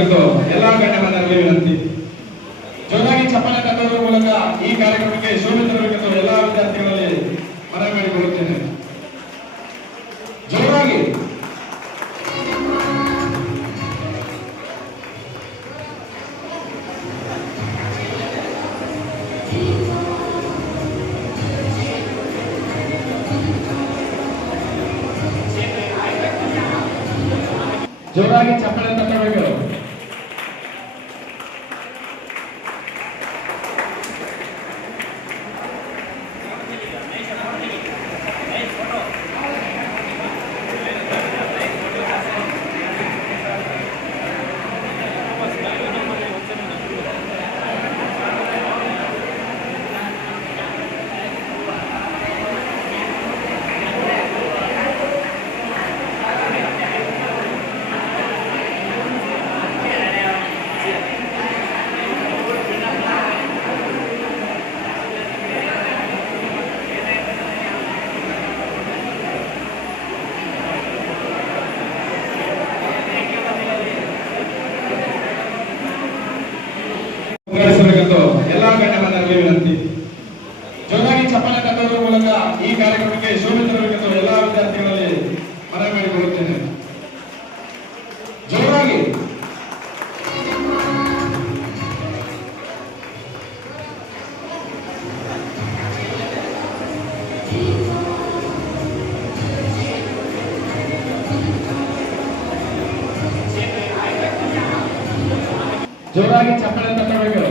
ಆಗಮಿಸಬೇಕೆಂದು ಎಲ್ಲಾ ಗಣ್ಯಮಾನ್ಯರಲ್ಲಿ ವಿನಂತಿ. ಜೋರಾಗಿ ಚಪ್ಪಾಳೆ ತಟ್ಟುವುದರ ಮೂಲಕ ಈ ಕಾರ್ಯಕ್ರಮಕ್ಕೆ ಶೋಭೆ ಎಲ್ಲ ಎಲ್ಲಾ ವಿದ್ಯಾರ್ಥಿಗಳಲ್ಲಿ ಮನವಿ ಮಾಡಿಕೊಳ್ಳುತ್ತೇನೆ. ಜೋರಾಗಿ. ಜೋರಾಗಿ ಚಪ್ಪಳೆ ತಟ್ಟಬೇಕು ಮುಂದುವರಿಸಬೇಕೆಂದು ಎಲ್ಲಾ ಗಣ್ಯಮಾನ್ಯರಲ್ಲಿ ವಿನಂತಿ. ಜೋರಾಗಿ ಚಪ್ಪಾಳೆ ತಟ್ಟುವುದರ ಮೂಲಕ ಈ ಕಾರ್ಯಕ್ರಮಕ್ಕೆ ಶೋಭೆ ತರಬೇಕೆಂದು ಎಲ್ಲಾ ವಿದ್ಯಾರ್ಥಿಗಳಲ್ಲಿ ಮನವಿ ಮಾಡಿಕೊಳ್ಳುತ್ತೇನೆ. ಜೋರಾಗಿ. ಜೋರಾಗಿ ಚಪ್ಪಳ ತಟ್ಟಬೇಕು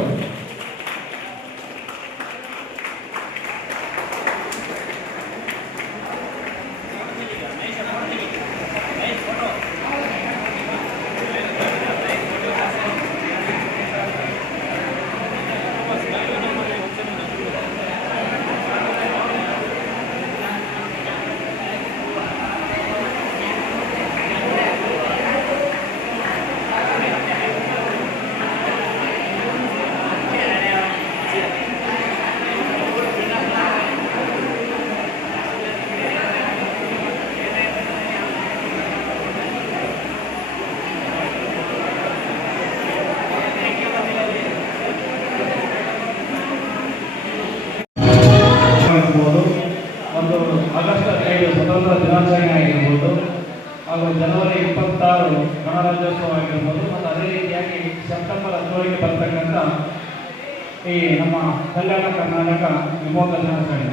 ಈ ನಮ್ಮ ಕಲ್ಯಾಣ ಕರ್ನಾಟಕ ವಿಮೋಚನಾ ಸಂಘ.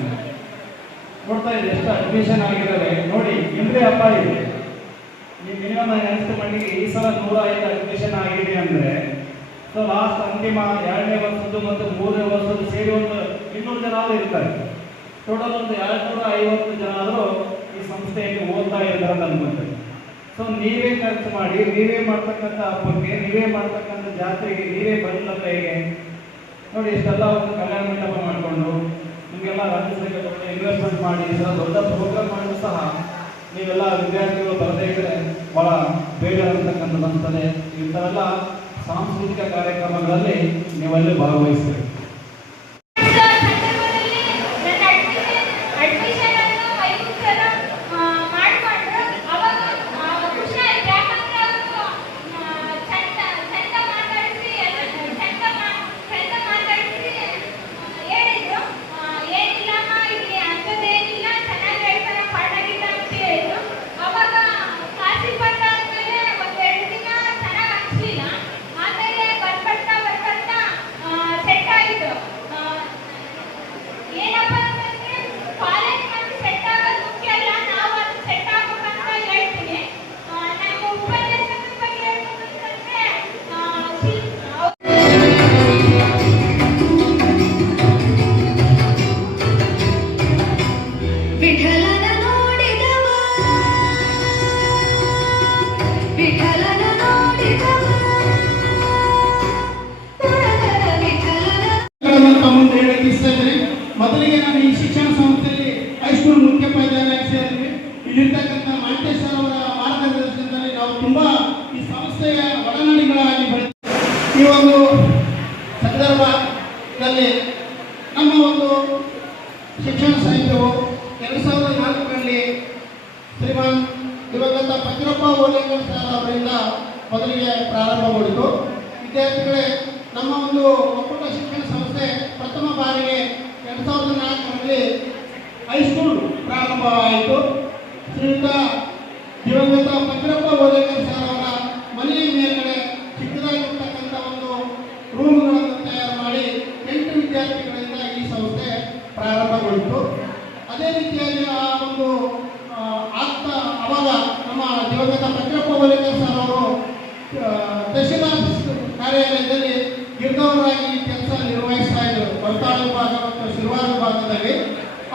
ನೋಡ್ತಾ ಇದೆ ಎಷ್ಟು ಅಡ್ಮಿಷನ್ ಆಗಿದ್ದಾರೆ. ನೋಡಿ ನಿಮ್ಮದೇ ಹಬ್ಬ ಇದೆ. ನೀವು ಮಿನಿಮಮ್ ನೆನೆಸ್ತ ಮಟ್ಟಿಗೆ ಈ ಸಲ ನೂರ ಐದು ಅಡ್ಮಿಷನ್ ಆಗಿದೆ ಅಂದರೆ, ಸೊ ಲಾಸ್ಟ್ ಅಂತಿಮ ಎರಡನೇ ವರ್ಷದ್ದು ಮತ್ತು ಮೂರನೇ ವರ್ಷದ್ದು ಸೇರಿ ಒಂದು ಇನ್ನೂರು ಜನ ಆದರೂ ಇರ್ತಾರೆ. ಟೋಟಲ್ ಒಂದು ಎರಡು ನೂರ ಐವತ್ತು ಜನ ಆದರೂ ಈ ಸಂಸ್ಥೆಯಲ್ಲಿ ಓದ್ತಾ ಇದ್ದಾರೆ ಅಂತ ಅನ್ಕೊಂತಾರೆ ಸೊ ನೀವೇ ಖರ್ಚು ಮಾಡಿ, ನೀವೇ ಮಾಡ್ತಕ್ಕಂಥ ಹಬ್ಬಕ್ಕೆ, ನೀವೇ ಮಾಡ್ತಕ್ಕಂಥ ಜಾತ್ರೆಗೆ, ನೀವೇ ಬಂದ ಹೇಗೆ? ನೋಡಿ, ಇಷ್ಟೆಲ್ಲ ಒಂದು ಕಲ್ಯಾಣ ಮಂಟಪ ಮಾಡಿಕೊಂಡು ನಿಮಗೆಲ್ಲ ರಾಜ್ಯಸಭೆ ಇನ್ವೆಸ್ಟ್ಮೆಂಟ್ ಮಾಡಿ ಸಹ ದೊಡ್ಡ ಪ್ರೋಗ್ರಾಮ್ ಮಾಡಿದ್ರು ಸಹ ನೀವೆಲ್ಲ ವಿದ್ಯಾರ್ಥಿಗಳು ಬರದೇ ಅಂತಕ್ಕಂಥದ್ದು ಅನ್ಸ್ತದೆ ಈ ಥರ ಎಲ್ಲ ಸಾಂಸ್ಕೃತಿಕ ಕಾರ್ಯಕ್ರಮಗಳಲ್ಲಿ ನೀವಲ್ಲಿ ಭಾಗವಹಿಸಬೇಕು ಹೇಳಕ್ಕೆ ಇಷ್ಟ ಮೊದಲಿಗೆ ನಾನು ಈ ಶಿಕ್ಷಣ ಸಂಸ್ಥೆಯಲ್ಲಿ ಹೈಸ್ಕೂಲ್ ಮುಖ್ಯೋಪಾಧ್ಯಾಯರಾಗಿ ಸೇರಿದ್ವಿ ಇಲ್ಲಿರ್ತಕ್ಕಂಥ ಮಾಂಟೇಶ್ ಸರ್ ಅವರ ಮಾರ್ಗದರ್ಶನದಲ್ಲಿ ನಾವು ತುಂಬಾ ಈ ಸಂಸ್ಥೆಯ ಒಡನಾಡಿಗಳಾಗಿ ಬೆಳೆ ಈ ಒಂದು ಸಂದರ್ಭದಲ್ಲಿ ನಮ್ಮ ಒಂದು ಶಿಕ್ಷಣ ಸಾಹಿತ್ಯವು ಎರಡು ಸಾವಿರದ ನಾಲ್ಕರಲ್ಲಿ ಶ್ರೀಮಾನ್ ದಿವಂಗತ ಫಕೀರಪ್ಪ ಓಲೇಕರ್ ಸರ್ ಅವರಿಂದ ಮೊದಲಿಗೆ ಪ್ರಾರಂಭ ಪ್ರಾರಂಭಗೊಂಡಿತು. ವಿದ್ಯಾರ್ಥಿಗಳೇ, ನಮ್ಮ ಒಂದು ಒಕ್ಕೂಟ ಶಿಕ್ಷಣ ಸಂಸ್ಥೆ ಬಾರಿಗೆ ಎರಡು ಸಾವಿರದ ನಾಲ್ಕರಲ್ಲಿ ಹೈಸ್ಕೂಲ್ ಪ್ರಾರಂಭವಾಯಿತು ಶ್ರೀಯುತ ದಿವಂಗತ ಭದ್ರಪ್ಪ ಓಲೇಕರ್ ಸರ್ ಅವರ ಮನೆಯ ಮೇಲ್ಗಡೆ ಚಿಕ್ಕದಾಗಿರ್ತಕ್ಕಂಥ ಒಂದು ರೂಮ್ಗಳನ್ನು ತಯಾರು ಮಾಡಿ ಎಂಟು ವಿದ್ಯಾರ್ಥಿಗಳಿಂದ ಈ ಸಂಸ್ಥೆ ಪ್ರಾರಂಭಗೊಂಡಿತು ಅದೇ ರೀತಿಯಾಗಿ ಆ ಒಂದು ಆ, ಆಗ್ತಾ ಅವಾಗ ನಮ್ಮ ದಿವಂಗತ ಭದ್ರಪ್ಪ ಓಲೇಕರ್ ಸರ್ ಅವರು ಆ, ತಹಶೀಲ್ದಾರ್ ಕಾರ್ಯಾಲಯದಲ್ಲಿ ಗಿರ್ದವರಾಗಿ ಕೆಲಸ ನಿರ್ವಹಿಸ್ತಾ ಇದ್ದರು ಕೊರತಾಳ ವಿಭಾಗ ಮತ್ತು ಶಿರ್ವಾರ ವಿಭಾಗದಲ್ಲಿ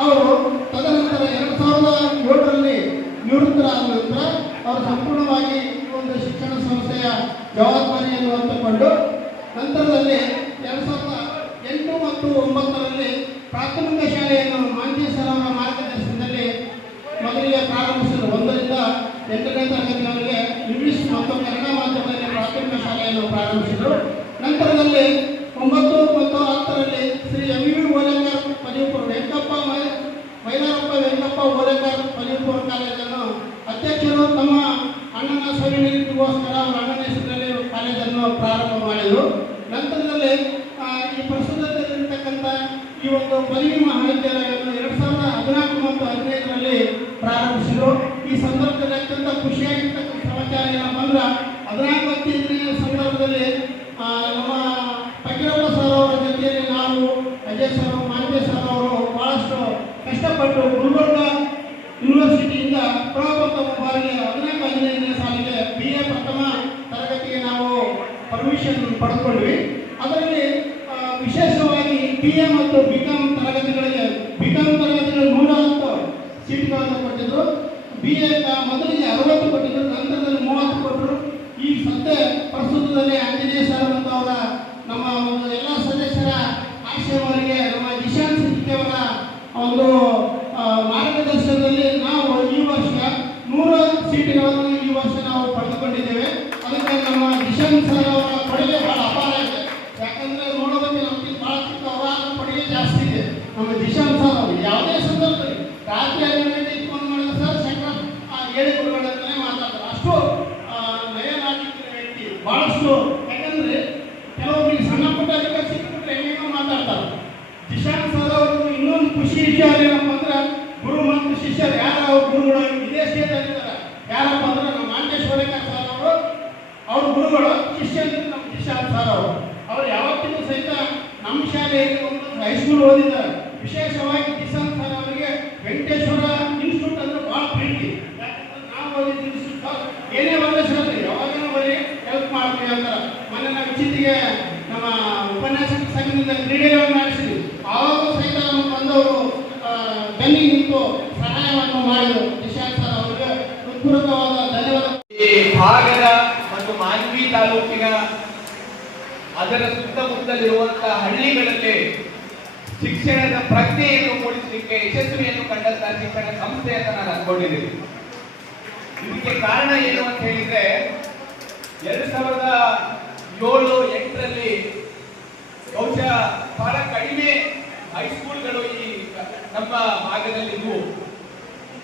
ಅವರು ತದನಂತರ ಎರಡು ಸಾವಿರದ ಏಳರಲ್ಲಿ ನಿವೃತ್ತರಾದ ನಂತರ ಅವರು ಸಂಪೂರ್ಣವಾಗಿ ಒಂದು ಶಿಕ್ಷಣ ಸಂಸ್ಥೆಯ ಜವಾಬ್ದಾರಿಯನ್ನು ಹೊತ್ತುಕೊಂಡು ನಂತರದಲ್ಲಿ ಎರಡು ಸಾವಿರದ ಎಂಟು ಮತ್ತು ಒಂಬತ್ತರಲ್ಲಿ ಪ್ರಾಥಮಿಕ ಶಾಲೆಯನ್ನು ಮಾಂಜೇಶ್ವರ ಅವರ ಮಾರ್ಗದರ್ಶನದಲ್ಲಿ ಮೊದಲಿಗೆ ಪ್ರಾರಂಭಿಸಿದರು ಒಂದರಿಂದ ಎಂಟನೇ ತರಗತಿಯವರೆಗೆ ಇಂಗ್ಲಿಷ್ ಮತ್ತು ಕನ್ನಡ ಮಾಧ್ಯಮದಲ್ಲಿ ಪ್ರಾಥಮಿಕ ಶಾಲೆಯನ್ನು ಪ್ರಾರಂಭಿಸಿದರು ನಂತರದಲ್ಲಿ ಒಂಬತ್ತು ಮತ್ತು ಹತ್ತರಲ್ಲಿ ಶ್ರೀ ಎಂ ವಿ ಓಲೇಕರ್ ಪದವಿ ಪೂರ್ವ ವೆಂಕಪ್ಪ ಮೈ ಮೈಲಾರಪ್ಪ ವೆಂಕಪ್ಪ ಓಲೇಕರ್ ಪದವಿ ಪೂರ್ವ ಕಾಲೇಜನ್ನು ಅಧ್ಯಕ್ಷರು ತಮ್ಮ ಅಣ್ಣನ ಸವಿನೀತಿಗೋಸ್ಕರ ಅವರ ಅಣ್ಣನ ಹೆಸರಲ್ಲಿ ಕಾಲೇಜನ್ನು ಪ್ರಾರಂಭ ಮಾಡಿದರು ನಂತರದಲ್ಲಿ ಆ, ಈ ಪ್ರಸ್ತುತದಲ್ಲಿರ್ತಕ್ಕಂಥ ಈ ಒಂದು ಪದವಿ ಮಹಾವಿದ್ಯಾಲಯವನ್ನು ಎರಡು ಸಾವಿರದ ಹದಿನಾಲ್ಕು ಮತ್ತು ಹದಿನೈದರಲ್ಲಿ ಪ್ರಾರಂಭಿಸಿದರು ಈ ಸಂದರ್ಭದಲ್ಲಿ ಅತ್ಯಂತ ಖುಷಿಯಾಗಿರ್ತಕ್ಕಂಥ ಸಮಾಚಾರ ಏನಪ್ಪ ಅಂದ್ರೆ ಹದಿನಾಲ್ಕು ಹದಿನೈದನೇ ಸಂದರ್ಭದಲ್ಲಿ ನಮ್ಮ ಪಕ್ಕೀರಪ್ಪ ಸರ್ ಅವರ ಜೊತೆಯಲ್ಲಿ ನಾವು ಅಜಯ್ ಸರ್ ಮಾನ್ಯ ಸರ್ ಅವರು ಬಹಳಷ್ಟು ಕಷ್ಟಪಟ್ಟು ಗುಲ್ಬರ್ಗ ಯೂನಿವರ್ಸಿಟಿಯಿಂದ ಪ್ರಪ್ರಥಮ ಬಾರಿಗೆ ಹದಿನಾಲ್ಕು ಹದಿನೈದನೇ ಸಾಲಿಗೆ ಬಿ ಎ ಪ್ರಥಮ ತರಗತಿಗೆ ನಾವು ಪರ್ಮಿಷನ್ ಪಡೆದುಕೊಂಡ್ವಿ. ಅದರಲ್ಲಿ ವಿಶೇಷವಾಗಿ ಬಿ ಎ ಮತ್ತು ಬಿ ಕಾಮ್ ತರಗತಿಗಳಿಗೆ ಬಿ ಕಾಮ್ ತರಗತಿಗಳಿಗೆ ನೂರ ಹತ್ತು ಸೀಟ್ಗಳನ್ನು ಕೊಟ್ಟಿದ್ರು. ಬಿ ಎ ಮೊದಲಿಗೆ ಅರವತ್ತು ಕೊಟ್ಟಿದ್ರು ನಂತರದಲ್ಲಿ ಮೂವತ್ತು ಕೊಟ್ಟರು ಈ ಸದ್ಯ ಪ್ರಸ್ತುತದಲ್ಲಿ ಆಂಜನೇಯ ಸರ್ ಅಂತವರ ನಮ್ಮ ಒಂದು ಎಲ್ಲ ಸದಸ್ಯರ ಆಶಯವರಿಗೆ ನಮ್ಮ ನಿಶಾಂತ್ ಸಿದ್ದಿಕಿ ಅವರ ಒಂದು ಮಾರ್ಗದರ್ಶನದಲ್ಲಿ ನಾವು ಈ ವರ್ಷ ನೂರ ಸೀಟುಗಳನ್ನು ಈ ವರ್ಷ ನಾವು ಪಡೆದುಕೊಂಡಿದ್ದೇವೆ. ಅದಕ್ಕೆ ನಮ್ಮ ನಿಶಾಂತ್ ಸರ್ ಅವರ ಕೊಡುಗೆ ಬಹಳ ಅಪಾರ ಇದೆ. ಯಾಕಂದ್ರೆ ನೋಡೋದಕ್ಕೆ ನಮಗೆ ಬಹಳ ಚಿಕ್ಕ ಅವರ ಕೊಡುಗೆ ಜಾಸ್ತಿ ಇದೆ. ನಮ್ಮ ನಿಶಾಂತ್ ಸರ್ ಅವರು ಯಾವುದೇ ಸಂದರ್ಭದಲ್ಲಿ ರಾತ್ರಿ ಹನ್ನೆರಡು ಗಂಟೆಗೆ ಫೋನ್ ಮಾಡಿದ್ರೆ ಸರ್ ಶಂಕರ್ ಆ, ಹೇಳಿ ಕೊಡಬೇಡ ಅಂತಾನೆ ಮಾತಾಡ್ತಾರೆ ಅಷ್ಟು ಆ, ನಯನಾಗಿದ್ದ ವ್ಯಕ್ತಿ ಬಹಳಷ್ಟು ಯಾಕಂದ್ರೆ ಕೆಲವೊಬ್ಬರಿಗೆ ಸಣ್ಣ ಪುಟ್ಟ ಅದಕ್ಕೆ ಸಿಕ್ಕಿಬಿಟ್ರೆ ಹೆಂಗೇನೋ ಮಾತಾಡ್ತಾರೆ ಜಿಶಾಂತ್ ಸರ್ ಅವರು ಇನ್ನೊಂದು ಖುಷಿ ವಿಷಯ ಏನಪ್ಪ ಅಂದ್ರೆ ಗುರು ಮತ್ತು ಶಿಷ್ಯರು ಯಾರ ಅವ್ರ ಗುರುಗಳು ಇದೇ ಸ್ಟೇಜಲ್ಲಿದ್ದಾರೆ ಯಾರಪ್ಪ ಅಂದ್ರೆ ನಮ್ಮ ಮಾಂಟೇಶ್ವರೇಕರ್ ಸರ್ ಅವರು, ಅವ್ರ ಗುರುಗಳು ಶಿಷ್ಯರು ನಮ್ಮ ಜಿಶಾಂತ್ ಸರ್ ಅವರು. ಅವ್ರು ಯಾವತ್ತಿಗೂ ಸಹಿತ ನಮ್ಮ ಶಾಲೆಯಲ್ಲಿ ಒಂದು ಹೈಸ್ಕೂಲ್ ಓದಿದ್ದಾರೆ. ವಿಶೇಷವಾಗಿ ಕಿಶಾನ್ ಸರ್ ಅವರಿಗೆ ವೆಂಕಟೇಶ್ವರ ಇನ್ಸ್ಟಿಟ್ಯೂಟ್ ಅಂದ್ರೆ ಬಹಳ ಪ್ರೀತಿ. ಯಾಕಂದ್ರೆ ನಾವು ಓದಿದ ಇನ್ಸ್ಟಿಟ್ಯೂಟ್ ಏನೇ ಬಂದ್ರೆ ಸರ್ ಯಾವಾಗಲೂ ಬರೀ ಹೆಲ್ಪ್ ಮಾಡ್ತೀವಿ ಅಂತ ಮೊನ್ನೆ ನಾವು ಇತ್ತೀಚೆಗೆ ನಮ್ಮ ಉಪನ್ಯಾಸಕ ಸಂಘದಿಂದ ಕ್ರೀಡೆಗಳನ್ನು ನಡೆಸಿದ್ವಿ ಆವಾಗೂ ಸಹಿತ ನಮ್ಮ ಬಂದವರು ಬೆನ್ನಿಗೆ ನಿಂತು ಮಾಡಿದರು ನಿಶಾಂತ್ ಹೃತ್ಪೂರ್ವಕವಾದ ಭಾಗದ ಮತ್ತು ಮಾನ್ವಿ ತಾಲೂಕಿನ ಅದರ ಸುತ್ತಮುತ್ತಲಿರುವಂತಹ ಹಳ್ಳಿಗಳಲ್ಲಿ ಶಿಕ್ಷಣದ ಪ್ರಜ್ಞೆಯನ್ನು ಮೂಡಿಸಲಿಕ್ಕೆ, ಯಶಸ್ವಿಯನ್ನು ಕಂಡಂತಹ ಶಿಕ್ಷಣ ಸಂಸ್ಥೆ ಅಂತ ನಾನು ಅನ್ಕೊಂಡಿದ್ದೀನಿ ಇದಕ್ಕೆ ಕಾರಣ ಏನು ಅಂತ ಹೇಳಿದ್ರೆ, ಎರಡ್ ಸಾವಿರದ ಏಳು, ಎಂಟರಲ್ಲಿ ಬಹುಶಃ ಬಹಳ ಕಡಿಮೆ ಹೈಸ್ಕೂಲ್ಗಳು ಈ ನಮ್ಮ ಭಾಗದಲ್ಲಿದ್ವು.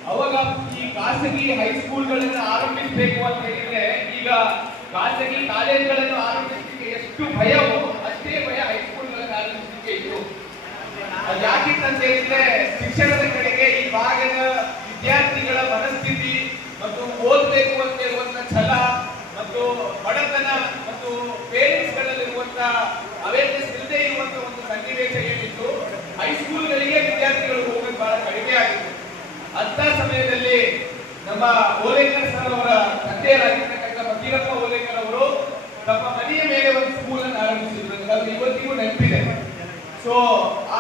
ಅವಾಗ ಈ ಖಾಸಗಿ ಹೈಸ್ಕೂಲ್ಗಳನ್ನು ಆರಂಭಿಸಬೇಕು ಅಂತ ಹೇಳಿದ್ರೆ ಈಗ ಖಾಸಗಿ ಕಾಲೇಜುಗಳನ್ನು ಆರಂಭಿಸಲಿಕ್ಕೆ ಎಷ್ಟು ಭಯವೋ ಅಷ್ಟೇ ಭಯ ಹೈಸ್ಕೂಲ್ಗಳನ್ನು ಆರಂಭಿಸಲಿಕ್ಕೆ ಇತ್ತು. ಯಾಕಿತ್ತಂತ ಹೇಳಿದ್ರೆ ಶಿಕ್ಷಣದ ಕಡೆಗೆ ಈ ಭಾಗದ ವಿದ್ಯಾರ್ಥಿಗಳ ಮನಸ್ಥಿತಿ ಮತ್ತು ಓದಬೇಕು ಅಂತ ಇರುವಂತ ಛಲ ಮತ್ತು ಬಡತನ ಮತ್ತು ಪೇರೆಂಟ್ಸ್ಗಳಲ್ಲಿರುವಂತ ಅವೇರ್ನೆಸ್ ಇಲ್ಲದೆ ಇರುವಂತ ಒಂದು ಸನ್ನಿವೇಶ ಏನಿತ್ತು ಹೈಸ್ಕೂಲ್ಗಳಿಗೆ ವಿದ್ಯಾರ್ಥಿಗಳು ಹೋಗೋದು ಬಹಳ ಕಡಿಮೆ ಆಗಿತ್ತು ಅಂತ ಸಮಯದಲ್ಲಿ ನಮ್ಮ ಓಲೇಕರ್ ಸರ್ ಅವರ ತಂದೆಯರಾಗಿರ್ತಕ್ಕಂಥ ಫಕೀರಪ್ಪ ಓಲೇಕರ್ ಅವರು ತಮ್ಮ ಮನೆಯ ಮೇಲೆ ಒಂದು ಸ್ಕೂಲ್ ಅನ್ನು ಆರಂಭಿಸಿದ್ರು ಅದು ಇವತ್ತಿಗೂ ನೆನಪಿದೆ. ಸೊ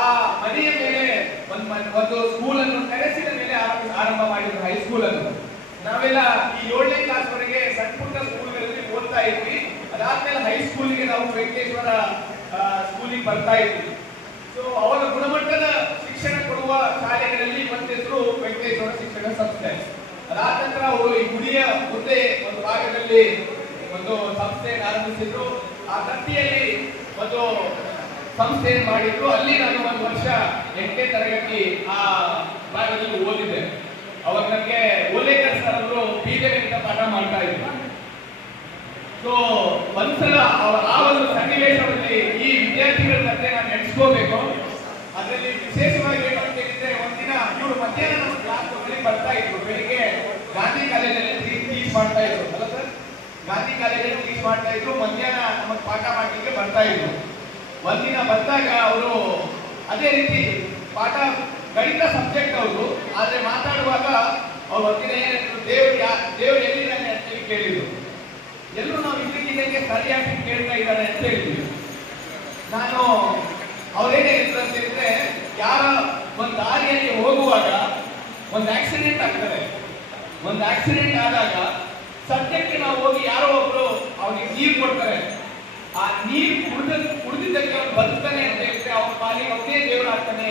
ಆ ಮನೆಯ ಮೇಲೆ ಒಂದು ಒಂದು ಸ್ಕೂಲ್ ಅನ್ನು ಕರೆಸಿದ ಮೇಲೆ ಆರಂಭ ಮಾಡಿದ್ರು ಹೈಸ್ಕೂಲ್ ಅನ್ನು. ನಾವೆಲ್ಲ ಈ ಏಳನೇ ಕ್ಲಾಸ್ ವರೆಗೆ ಸಣ್ಣ ಪುಟ್ಟ ಸ್ಕೂಲ್ಗಳಲ್ಲಿ ಓದ್ತಾ ಇದ್ವಿ. ಅದಾದ್ಮೇಲೆ ಹೈಸ್ಕೂಲ್ಗೆ ನಾವು ವೆಂಕಟೇಶ್ವರ ಸ್ಕೂಲಿಗೆ ಬರ್ತಾ ಇದ್ವಿ. ಅವರ ಗುಣಮಟ್ಟದ ಶಿಕ್ಷಣ ಕೊಡುವ ಶಾಲೆಗಳಲ್ಲಿ ಮತ್ತೆಸರು ವೆಂಕಟೇಶ್ವರ ಶಿಕ್ಷಣ ಸಂಸ್ಥೆ. ಅದಾದ ಅವರು ಈ ಗುಡಿಯ ಮುಂದೆ ಒಂದು ಭಾಗದಲ್ಲಿ ಒಂದು ಸಂಸ್ಥೆಯನ್ನು ಆರಂಭಿಸಿದ್ರು. ಆ ಗಟ್ಟಿಯಲ್ಲಿ ಒಂದು ಸಂಸ್ಥೆಯನ್ನು ಮಾಡಿದ್ರು. ಅಲ್ಲಿ ನಾನು ಒಂದು ವರ್ಷ ಎಂಟನೇ ತರಗತಿ ಆ ಭಾಗದಲ್ಲಿ ಓದಿದ್ದೆ ಅವಾಗ ನನಗೆ ಓಲೇಕರ್ ಸರ್ ಅವರು ಬೀದರಿನಿಂದ ಪಾಠ ಮಾಡ್ತಾ ಇದ್ರು. ಸೊ ಒಂದ್ಸಲ ಆ- ಒಂದು ಸನ್ನಿವೇಶದಲ್ಲಿ ಈ ವಿದ್ಯಾರ್ಥಿಗಳ ಜೊತೆ ನಾನು ನೆನೆಸ್ಕೋಬೇಕು. ಅದರಲ್ಲಿ ವಿಶೇಷವಾಗಿ ಏನಂತ ಹೇಳಿದ್ರೆ ಒಂದಿನ ಇವರು ಮಧ್ಯಾಹ್ನ ನಮ್ಮ ಕ್ಲಾಸ್ ಬರ್ತಾ ಇದ್ರು. ಬೆಳಿಗ್ಗೆ ಗಾಂಧಿ ಕಾಲೇಜಲ್ಲಿ ಟೀಚ್ ಮಾಡ್ತಾ ಇದ್ರು. ಅಲ್ಲ ಸರ್ ಗಾಂಧಿ ಕಾಲೇಜಲ್ಲಿ ಟೀಚ್ ಮಾಡ್ತಾ ಇದ್ರು. ಮಧ್ಯಾಹ್ನ ನಮಗೆ ಪಾಠ ಮಾಡ್ಲಿಕ್ಕೆ ಬರ್ತಾ ಇದ್ರು. ಒಂದಿನ ಬಂದಾಗ ಅವರು ಅದೇ ರೀತಿ ಪಾಠ ಗಣಿತ ಸಬ್ಜೆಕ್ಟ್ ಅವರು. ಆದರೆ ಮಾತಾಡುವಾಗ ಅವ್ರು ಒಂದಿನ ಏನಿದ್ರು ದೇವ್ರು ದೇವ್ರು ಎಲ್ಲಿದ್ದಾನೆ ಅಂತೇಳಿ ಕೇಳಿದ್ರು. ಎಲ್ಲರೂ ನಾವು ಇದ್ದಕ್ಕಿದ್ದಂಗೆ ಸರಿಯಾಗಿ ಕೇಳ್ತಾ ಇದ್ದಾರೆ ಅಂತ ಹೇಳ್ತೀವಿ. ನಾನು ಅವರೇನೇ ಹೇಳಿದ್ರು ಅಂತ ಹೇಳಿದ್ರೆ, ಯಾರ ಒಂದು ದಾರಿಯಲ್ಲಿ ಹೋಗುವಾಗ ಒಂದು ಆಕ್ಸಿಡೆಂಟ್ ಆಗ್ತದೆ. ಒಂದು ಆಕ್ಸಿಡೆಂಟ್ ಆದಾಗ ಸದ್ಯಕ್ಕೆ ನಾವು ಹೋಗಿ ಯಾರೋ ಒಬ್ರು ಅವನಿಗೆ ನೀರು ಕೊಡ್ತಾರೆ. ಆ ನೀರು ಕುಡಿದ, ಕುಡಿದಿದ್ದಕ್ಕೆ ಅವ್ನು ಬದುಕ್ತಾನೆ ಅಂತ ಹೇಳಿದ್ರೆ ಅವನ ಪಾಲಿಗೆ ಅವನೇ ದೇವರಾಗ್ತಾನೆ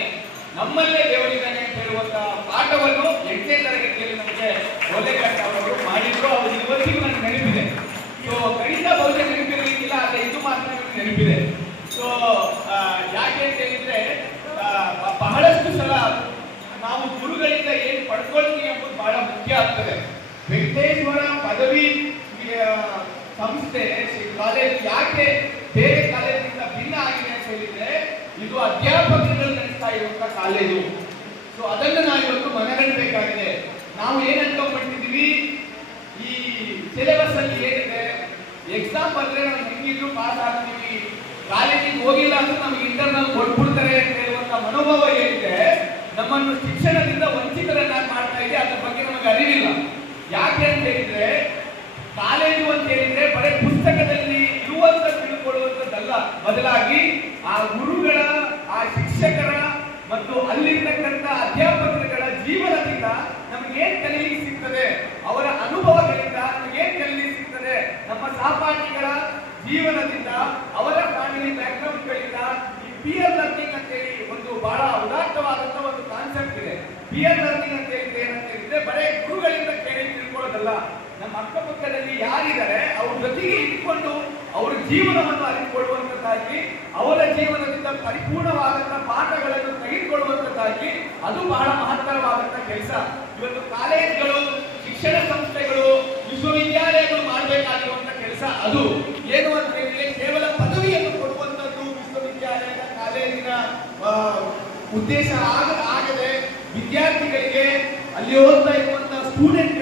ನಮ್ಮಲ್ಲೇ ದೇವರಿದ್ದಾನೆ ಅಂತ ಹೇಳುವಂತ ಪಾಠವನ್ನು ಎಂಟನೇ ತರಗತಿಯಲ್ಲಿ ನಮಗೆ ಒಲೆಗಟ್ಟ ಅವರು ಮಾಡಿದ್ರು ಅವರು ಇವತ್ತಿಗೂ ನನಗೆ ನೆನಪಿದೆ ಸೊ ಗಣಿತ ಬಹುಶಃ ನೆನಪಿರಲಿಕ್ಕಿಲ್ಲ ಆದ್ರೆ ಇದು ಮಾತ್ರ ನೆನಪಿದೆ. ಸೊ ಯಾಕೆ ಅಂತ ಹೇಳಿದ್ರೆ ಬಹಳಷ್ಟು ಸಲ ನಾವು ಗುರುಗಳಿಂದ ಏನು ಪಡ್ಕೊಳ್ತೀವಿ ಎಂಬುದು ಬಹಳ ಮುಖ್ಯ ಆಗ್ತದೆ. ವೆಂಕಟೇಶ್ವರ ಪದವಿ ಸಂಸ್ಥೆ ಕಾಲೇಜ್ ಯಾಕೆ ಬೇರೆ ಕಾಲೇಜಿನಿಂದ ಭಿನ್ನ ಆಗಿದೆ ಅಂತ ಹೇಳಿದ್ರೆ, ಇದು ಅಧ್ಯಾಪಕರುಗಳು ನಡೆಸ್ತಾ ಇರುವಂತ ಕಾಲೇಜು. ಸೊ ಅದನ್ನು ನಾವು ಇವತ್ತು ಮನಗಂಡಬೇಕಾಗಿದೆ. ನಾವು ಏನ್ ಅನ್ಕೊಂಡ್ಬಿಟ್ಟಿದೀವಿ ಈ ಸಿಲೆಬಸ್ ಅಲ್ಲಿ ಏನಿದೆ? ಎಕ್ಸಾಮ್ ಬರೆದ್ರೆ ನಾವು ಹೆಂಗಿದ್ರು ಪಾಸ್ ಆಗ್ತೀವಿ ಕಾಲೇಜಿಗೆ ಹೋಗಿಲ್ಲ ಅಂದ್ರೆ ನಮ್ಗೆ ಇಂಟರ್ನಲ್ ಕೊಟ್ಬಿಡ್ತಾರೆ ಅಂತ ಹೇಳುವಂತ ಮನೋಭಾವ ಏನಿದೆ, ನಮ್ಮನ್ನು ಶಿಕ್ಷಣದಿಂದ ವಂಚಿತರನ್ನಾಗಿ ಮಾಡ್ತಾ ಇದೆ, ಅದ್ರ ಬಗ್ಗೆ ನಮಗೆ ಅರಿವಿಲ್ಲ. ಯಾಕೆ ಅಂತ ಹೇಳಿದ್ರೆ ಕಾಲೇಜು ಅಂತ ಹೇಳಿದ್ರೆ ಬರೀ ಪುಸ್ತಕದಲ್ಲಿ ಇರುವಂತ ತಿಳ್ಕೊಳ್ಳುವಂಥದ್ದಲ್ಲ. ಬದಲಾಗಿ ಆ ಗುರುಗಳ, ಆ ಶಿಕ್ಷಕರ ಮತ್ತು ಅಲ್ಲಿರ್ತಕ್ಕಂಥ ಅಧ್ಯಾಪಕರುಗಳ ಜೀವನದಿಂದ ನಮ್ಗೆ ಏನ್ ಕಲೀಲಿಕ್ಕೆ ಸಿಗ್ತದೆ? ಅವರ ಅನುಭವಗಳಿಂದ ನಮ್ಗೆ ಏನ್ ಕಲೀಲಿಕ್ಕೆ ಸಿಗ್ತದೆ ನಮ್ಮ ಸಹಪಾಠಿಗಳ ಜೀವನದಿಂದ, ಅವರ ಫ್ಯಾಮಿಲಿ ಬ್ಯಾಕ್ಗ್ರೌಂಡ್ಗಳಿಂದ ಈ ಪಿ ಎಲ್ ಲರ್ನಿಂಗ್ ಅಂತ ಹೇಳಿ ಒಂದು ಬಹಳ ಉದಾತ್ತವಾದಂತಹ ಒಂದು ಕಾನ್ಸೆಪ್ಟ್ ಇದೆ. ಪಿಯರ್ ಲರ್ನಿಂಗ್ ಅಂತ ಹೇಳಿದ್ರೆ ಏನಂತ ಹೇಳಿದ್ರೆ, ಬರೇ ಗುರುಗಳಿಂದ ಕೇಳಿ ತಿಳ್ಕೊಳ್ಳೋದಲ್ಲ. ನಮ್ಮ ಅಕ್ಕಪಕ್ಕದಲ್ಲಿ ಯಾರಿದ್ದಾರೆ, ಅವ್ರ ಜೊತೆಗೆ ಇಟ್ಕೊಂಡು ಅವರ ಜೀವನವನ್ನು ಅರಿತುಕೊಳ್ಳುವಂತದ್ದಾಗಿ ಅವರ ಜೀವನದಿಂದ ಪರಿಪೂರ್ಣವಾದಂತಹ ಪಾಠಗಳನ್ನು ತೆಗೆದುಕೊಳ್ಳುವಂತದ್ದಾಗಿ ಅದು ಬಹಳ ಮಹತ್ತರವಾದಂತಹ ಕೆಲಸ. ಇವತ್ತು ಕಾಲೇಜ್ಗಳು, ಶಿಕ್ಷಣ ಸಂಸ್ಥೆಗಳು ವಿಶ್ವವಿದ್ಯಾಲಯಗಳು ಮಾಡಬೇಕಾಗಿರುವಂತ ಕೆಲಸ ಅದು. ಏನು ಅಂತ ಹೇಳಿದ್ರೆ ಕೇವಲ ಪದವಿಯನ್ನು ಕೊಡುವಂತದ್ದು ವಿಶ್ವವಿದ್ಯಾಲಯದ ಕಾಲೇಜಿನ ಉದ್ದೇಶ ಆಗ, ಆಗದೆ ವಿದ್ಯಾರ್ಥಿಗಳಿಗೆ ಅಲ್ಲಿ ಓದ್ತಾ ಇರುವಂತಹ ಸ್ಟೂಡೆಂಟ್ಗಳಿಗೆ